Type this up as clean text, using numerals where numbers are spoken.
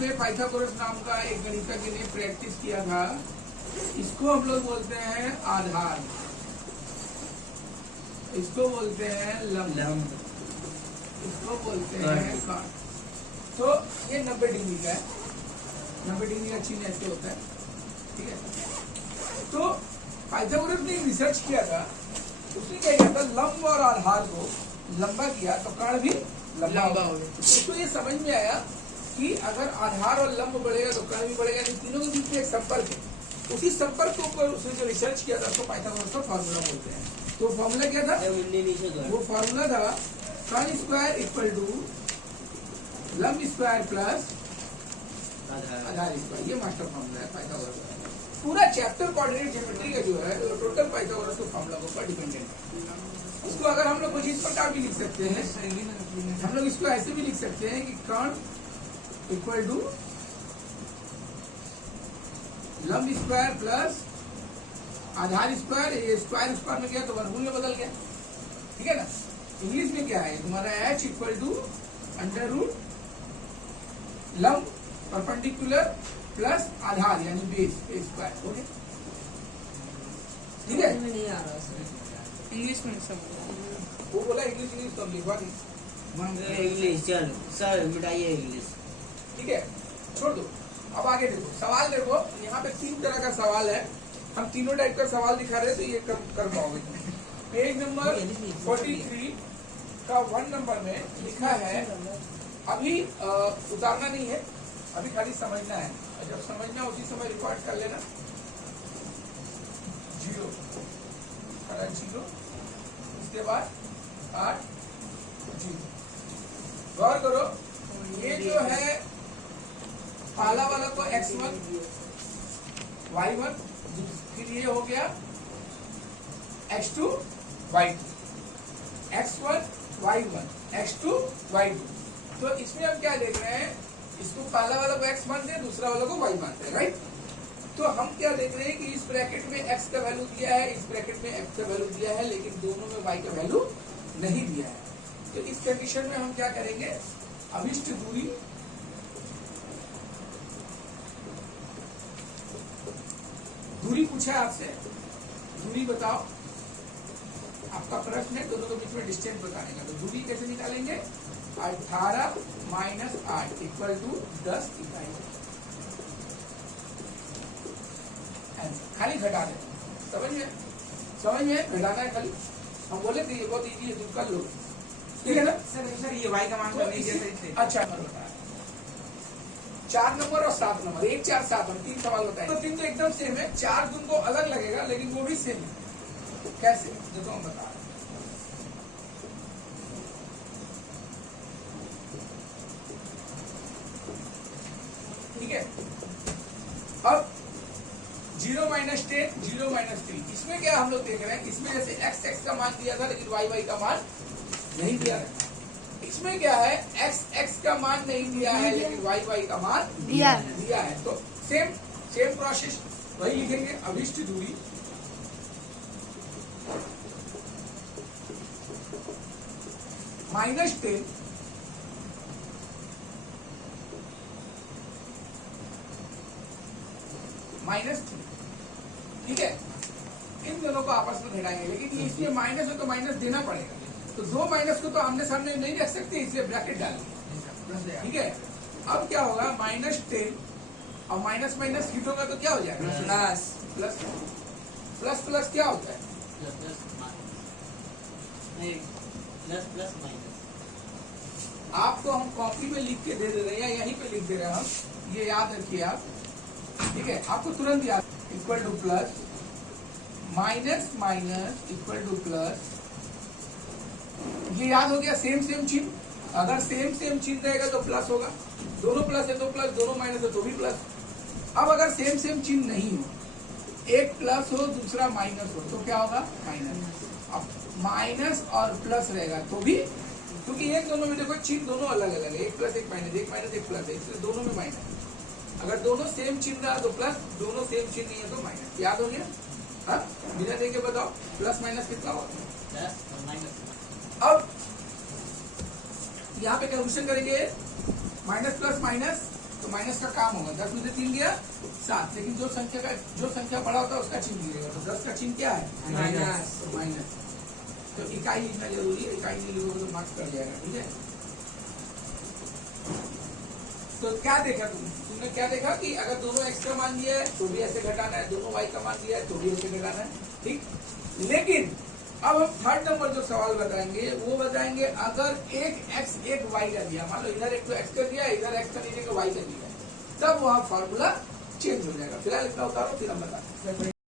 में पाइथागोरस नाम का एक गणितज्ञ ने प्रैक्टिस किया था, इसको हम लोग बोलते हैं आधार, इसको बोलते हैं लंब, इसको बोलते हैं कर्ण। तो ये 90 डिग्री का है, 90 डिग्री का चिन्ह ऐसे होता है, ठीक है। तो पाइथागोरस ने रिसर्च किया था, उसने क्या किया था, लंब और आधार को लंबा किया तो कर्ण भी लंबा हो गया। उसको ये समझ में आया कि अगर आधार और लंब बढ़ेगा तो कर्ण भी बढ़ेगा, इन तीनों के बीच में एक संपर्क है। उसी संपर्क के ऊपर उसने जो रिसर्च किया था उसको पाइथागोरस का फॉर्मूला बोलते हैं। तो फॉर्मूला क्या था, वो फॉर्मूला था कर्ण स्क्वायर इक्वल टू लंब स्क्वायर प्लस आधार स्क्वायर। ये मास्टर फॉर्मूला है पाइथागोरस का। पूरा चैप्टर कोऑर्डिनेट ज्योमेट्री का जो है वो टोटल पाइथागोरस के फॉर्मूला के ऊपर डिपेंडेंट है। इसको अगर हम लोग कुछ इस प्रकार भी लिख सकते हैं, हम लोग इसको ऐसे भी लिख सकते हैं कि कर्ण इक्वल टू लंब स्क्वायर प्लस आधार स्क्वायर, ये स्क्वायर स्क्वायर में गया तो वर्गमूल में बदल गया, ठीक है ना। इंग्लिश में क्या है तुम्हारा, h equal to under root लंब परपेंडिकुलर प्लस आधार यानी बेस स्क्वायर, ओके, ठीक है। इंग्लिश में सब वो बोला इंग्लिश तो लिखवा दी, इंग्लिश चलो सर मिटाइए इंग्लिश, ठीक है, छोड़ दो। अब आगे देखो, सवाल देखो, यहाँ पे 3 तरह का सवाल है, हम तीनों टाइप का सवाल दिखा रहे हैं तो ये कर पाओगे। पेज नंबर 43 का 1 नंबर में लिखा है, अभी उतारना नहीं है, अभी खाली समझना है, और जब समझना उसी समय रिकॉर्ड कर लेना। 0 0, उसके बाद 8 0। गौर करो, ये जो है पहला वाला तो x1 y1, फिर ये हो गया x2 y2, x1 y1 x2 y2। तो इसमें हम क्या देख रहे हैं, इसको पहला वाला को x मानते हैं, दूसरा वाला को y मानते हैं, राइट। तो हम क्या देख रहे हैं कि इस ब्रैकेट में x का वैल्यू दिया है, इस ब्रैकेट में x का वैल्यू दिया है, लेकिन दोनों में y का वैल्यू नहीं दिया है। तो इस कंडीशन में हम क्या करेंगे, अभिष्ट दूरी पूछा आपसे, दूरी बताओ, आपका प्रश्न है दोनों के बीच में डिस्टेंस बताने का। तो दूरी कैसे निकालेंगे, 18 माइनस 8 इक्वल टू 10 इकाई, खाली घटा दे, समझ में घटाना है खाली। हम बोले थे ये बहुत इजी है, तुम कर लो, ठीक है ना। सर ये y का मान तो अच्छा बताया 4 नंबर और 7 नंबर, 1 4 7 हम 3 सवाल बताए। तो 3 तो एकदम सेम है, 4 तुमको अलग लगेगा लेकिन वो भी सेम है। कैसे, देखो हम बता रहे हैं। ठीक है, अब 0 माइनस 10 0 माइनस 3, इसमें क्या हम लोग देख रहे हैं, इसमें जैसे x x का मान दिया था लेकिन y y का मान नहीं दिया था। इसमें क्या है, x x का मान नहीं दिया है लेकिन y y का मान दिया है। तो सेम प्रोसेस वही लिखेंगे, अभिष्ट दूरी -10 -3, ठीक है। इन दोनों को आपस में घटाएंगे, लेकिन ये इसलिए माइनस है तो माइनस देना पड़ेगा। तो 2 माइनस को तो आमने सामने नहीं रख सकते, इसलिए ब्रैकेट डालेंगे, ठीक है। अब क्या होगा, -10 और माइनस माइनस हिट होगा तो क्या हो जाएगा, प्लस प्लस प्लस क्या होता है, प्लस माइनस। आपको हम कॉपी में लिख के दे रहे हैं या यहीं पे लिख दे रहे हैं हम, ये याद रखिए आप, ठीक है। आपको तुरंत याद, equal two plus minus minus equal two plus, ये याद हो गया। सेम चिन्ह, अगर सेम चिन्ह रहेगा तो प्लस होगा, दोनों प्लस है तो प्लस, दोनों माइनस है तो भी प्लस। अब अगर सेम चिन्ह नहीं हो, एक प्लस हो दूसरा माइनस हो, तो क्या होगा, माइनस। अब माइनस और प्लस रहेगा तो भी, क्योंकि एक दोनों में देखो चिन्ह दोनों अलग अलग है, एक प्लस एक माइनस, एक माइनस एक प्लस है, इसलिए दोनों में माइनस। अगर दोनों सेम चिन्ह रहा तो प्लस, दोनों सेम चिन्ह नहीं है तो माइनस। याद हो गया, हाँ, बिना देखे बताओ प्लस माइनस कितना होगा, प्लस और माइनस। अब यहाँ पे कैलकुलेशन करेंगे, माइनस प्लस माइनस तो माइनस का काम होगा, 10 में से 3 गया 7, लेकिन जो संख्या बड़ा होता है उसका चिन्ह गिरेगा, तो 10 का चिन्ह क्या है माइनस। तो माइनस। तो इकाई लिखना जरूरी है, इकाई नहीं लिखोगे तो मार्क्स कट जाएगा, ठीक है। तो क्या देखा तुमने क्या देखा कि अगर दोनों x का मान दिया है तो भी ऐसे घटाना है, दोनों y का मान दिया है तो भी ऐसे घटाना है, ठीक। लेकिन अब हम थर्ड नंबर जो सवाल बताएंगे वो बताएंगे अगर एक x एक y का दिया, मान लो इधर एक तो x का दिया, इधर x का नीचे का y का दिया, तब वहां फॉर्मूला चेंज हो जाएगा। फिलहाल इतना उतारो फिर हम बताते हैं।